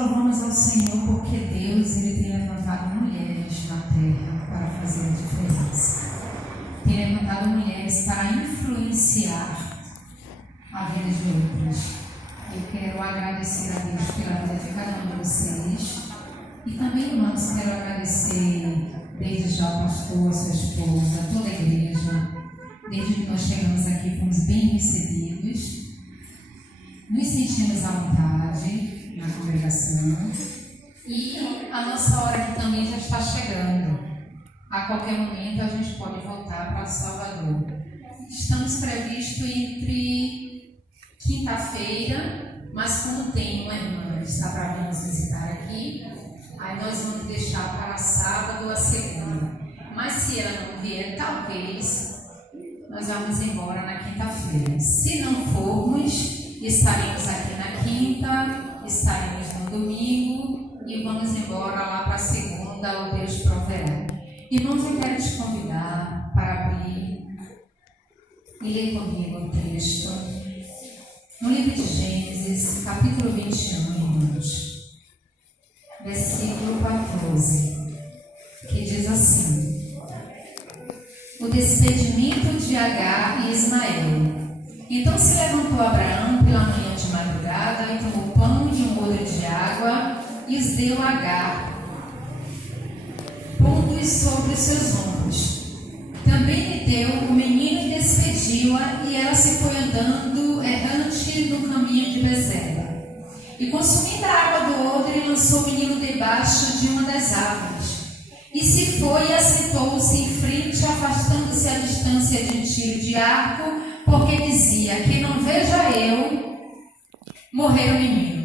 louvamos ao Senhor porque Deus ele tem levantado mulheres na terra para fazer a diferença. Tem levantado mulheres para influenciar a vida de outras. Eu quero agradecer a Deus pela vida de cada um de vocês. E também, irmãos, quero agradecer desde já ao pastor, a sua esposa, a toda a igreja. Desde que nós chegamos aqui, fomos bem recebidos. Nos sentimos à vontade na congregação. E a nossa hora aqui também já está chegando. A qualquer momento a gente pode voltar para Salvador. Estamos previstos entre quinta-feira, mas como tem uma irmã que está para vir nos visitar aqui, aí nós vamos deixar para sábado ou a segunda. Mas se ela não vier, talvez nós vamos embora na quinta-feira. Se não formos, estaremos aqui na quinta, estaremos no domingo e vamos embora lá para a segunda, o Deus proverá. Irmãos, eu quero te convidar para abrir e ler comigo o texto no livro de Gênesis, capítulo 21, irmãos, versículo 14, que diz assim: o despedimento de Agar e Ismael. Então se levantou Abraão pela manhã de madrugada e tomou pão e um odre de água e os deu a Agar, pondo-os sobre seus ombros. Também lhe deu o menino e despediu-a, e ela se foi andando errante no caminho de Bezerra. E consumindo a água do odre, lançou o menino debaixo de uma das árvores. E se foi e assentou-se em frente, afastando-se a distância de um tiro de arco, porque dizia: que não veja eu morrer o menino.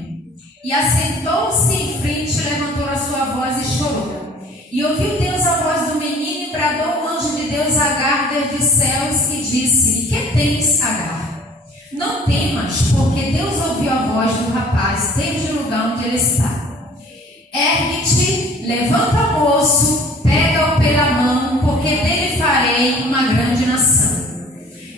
E assentou-se em frente, levantou a sua voz e chorou. E ouviu Deus a voz do menino, e bradou o anjo de Deus a Agar desde os céus, e disse: que tens, Agar? Não temas, porque Deus ouviu a voz do rapaz desde o lugar onde ele está. Ergue-te, levanta o moço, pega-o pela mão, porque dele farei uma grande nação.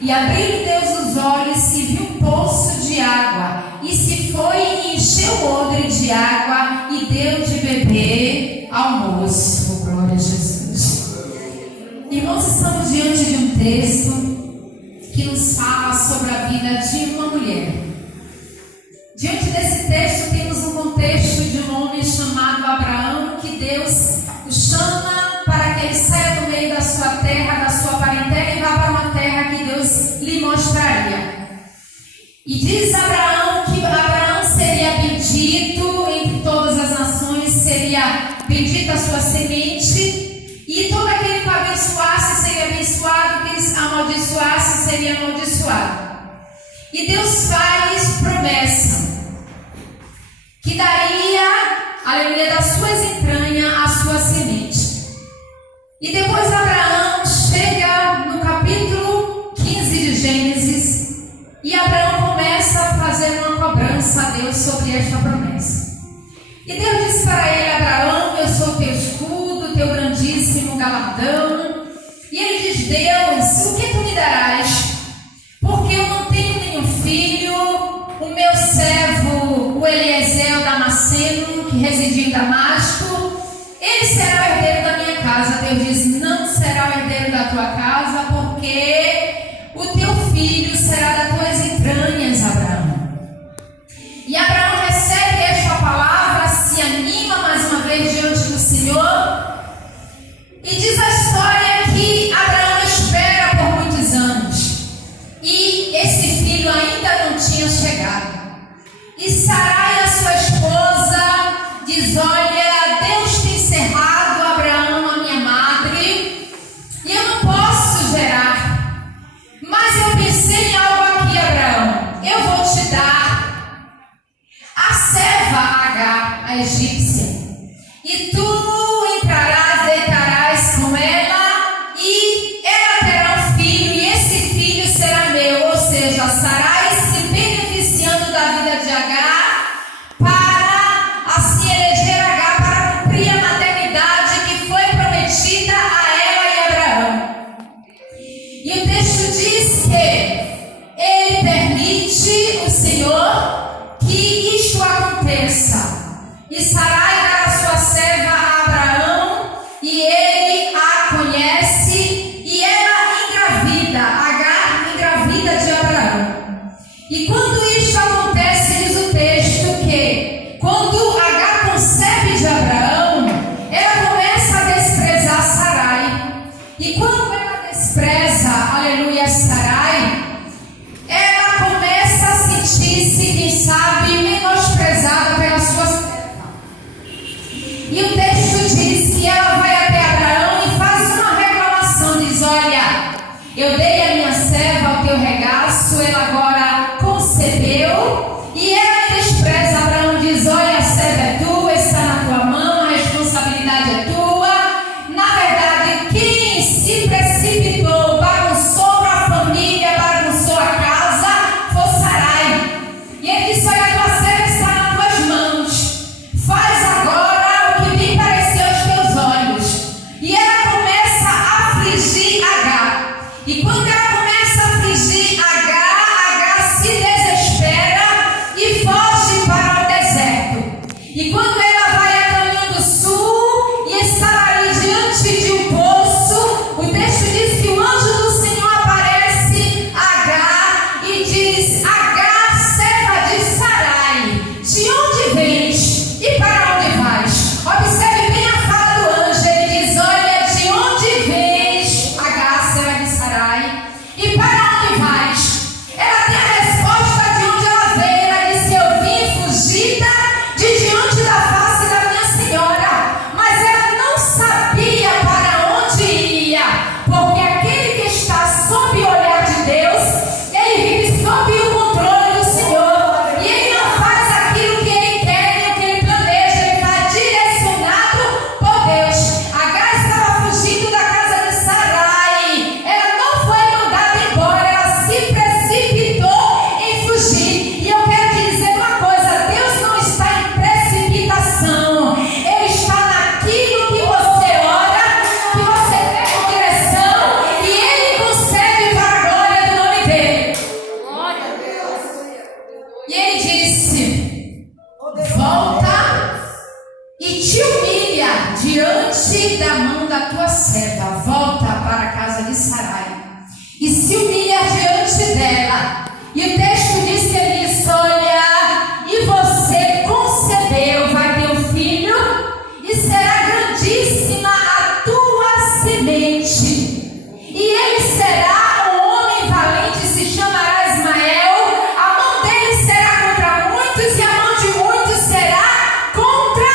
E abriu Deus os olhos e viu um poço de água, e se foi e encheu o odre de água e deu de beber ao moço. Glória a Jesus. Irmãos, estamos diante de um texto que nos fala sobre a vida de uma mulher. Diante desse texto temos um contexto de um homem chamado Abraão, que Deus o chama para que ele saia do meio da sua terra, da sua parentela, e vá para uma terra que Deus lhe mostraria. E diz Abraão que Abraão seria bendito entre todas as nações, seria bendita a sua semente, e todo aquele que abençoasse seria abençoado, que amaldiçoasse seria amaldiçoado. E Deus faz promessa que daria, aleluia, das suas entranhas a sua semente. E depois Abraão chega no capítulo 15 de Gênesis, e Abraão começa a fazer uma cobrança a Deus sobre esta promessa. E Deus disse para ele: Abraão, eu sou teu escudo, teu grandíssimo galardão. E ele diz: Deus, o que tu me darás? Porque eu não tenho nenhum filho. O meu servo, o Eliezer Damasceno, que residia em Damasco, ele será o herdeiro da minha casa. Deus diz: não será o herdeiro da tua casa, porque o teu filho será das tuas entranhas, Abraão. E Abraão recebe esta palavra, se anima mais uma vez diante do Senhor, e diz a história que Abraão espera diante da mão da tua serva, volta para a casa de Sarai e se humilha diante dela. E o texto diz que ele disse: olha, e você concebeu, vai ter um filho, e será grandíssima a tua semente, e ele será um homem valente, se chamará Ismael. A mão dele será contra muitos, e a mão de muitos será contra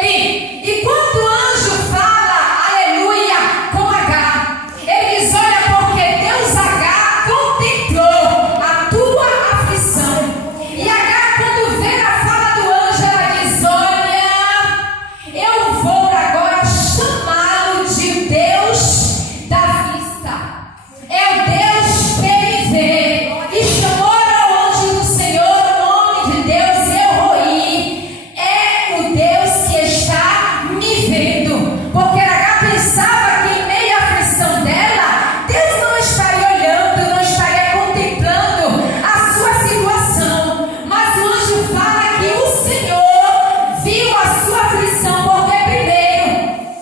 ele. E quando o anjo fala, aleluia, com H, ele diz: olha, porque Deus H contemplou a tua aflição. E H, quando vê a fala do anjo, ela diz: olha, eu vou agora chamá-lo de Deus da vista. É o Deus que ele vê. E chamou ao anjo do Senhor o nome de Deus Elroi. É o Deus que está me vendo. Porque H pensava que em meio à aflição dela, Deus não estaria olhando, não estaria contemplando a sua situação. Mas o anjo fala que o Senhor viu a sua aflição, porque primeiro,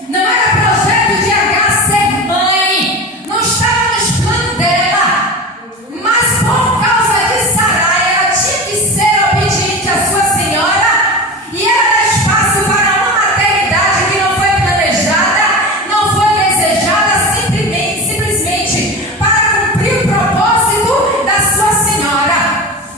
não era projeto de H ser mãe, não estava nos planos dela, mas por causa de Sarai, ela tinha que ser obediente à sua senhora, e ela dá espaço para uma maternidade que não foi planejada, não foi desejada, simplesmente para cumprir o propósito da sua senhora.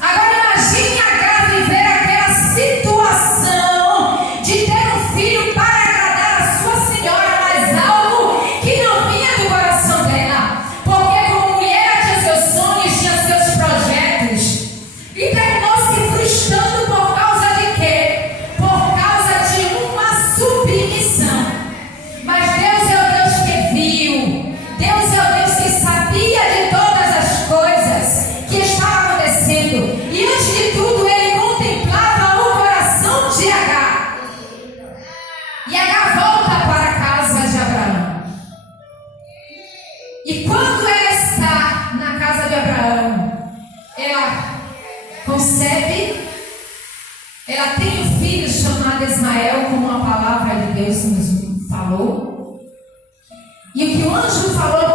Agora imagine H viver aquela situação de ter um filho para agradar a sua senhora, mas algo que não vinha do coração dela, porque como mulher ela tinha seus sonhos, tinha seus projetos, e terminou se frustrando por causa de quê? Por causa de uma submissão. Mas Deus é o Deus que viu, Deus é o Deus que sabia de todas as coisas que estavam acontecendo, e antes de tudo ele contemplava o coração de H. E H volta para a casa de Abraão. E quando ela está na casa de Abraão, ela concebe, ela tem um filho chamado Ismael, como a palavra de Deus nos falou. E o que o anjo falou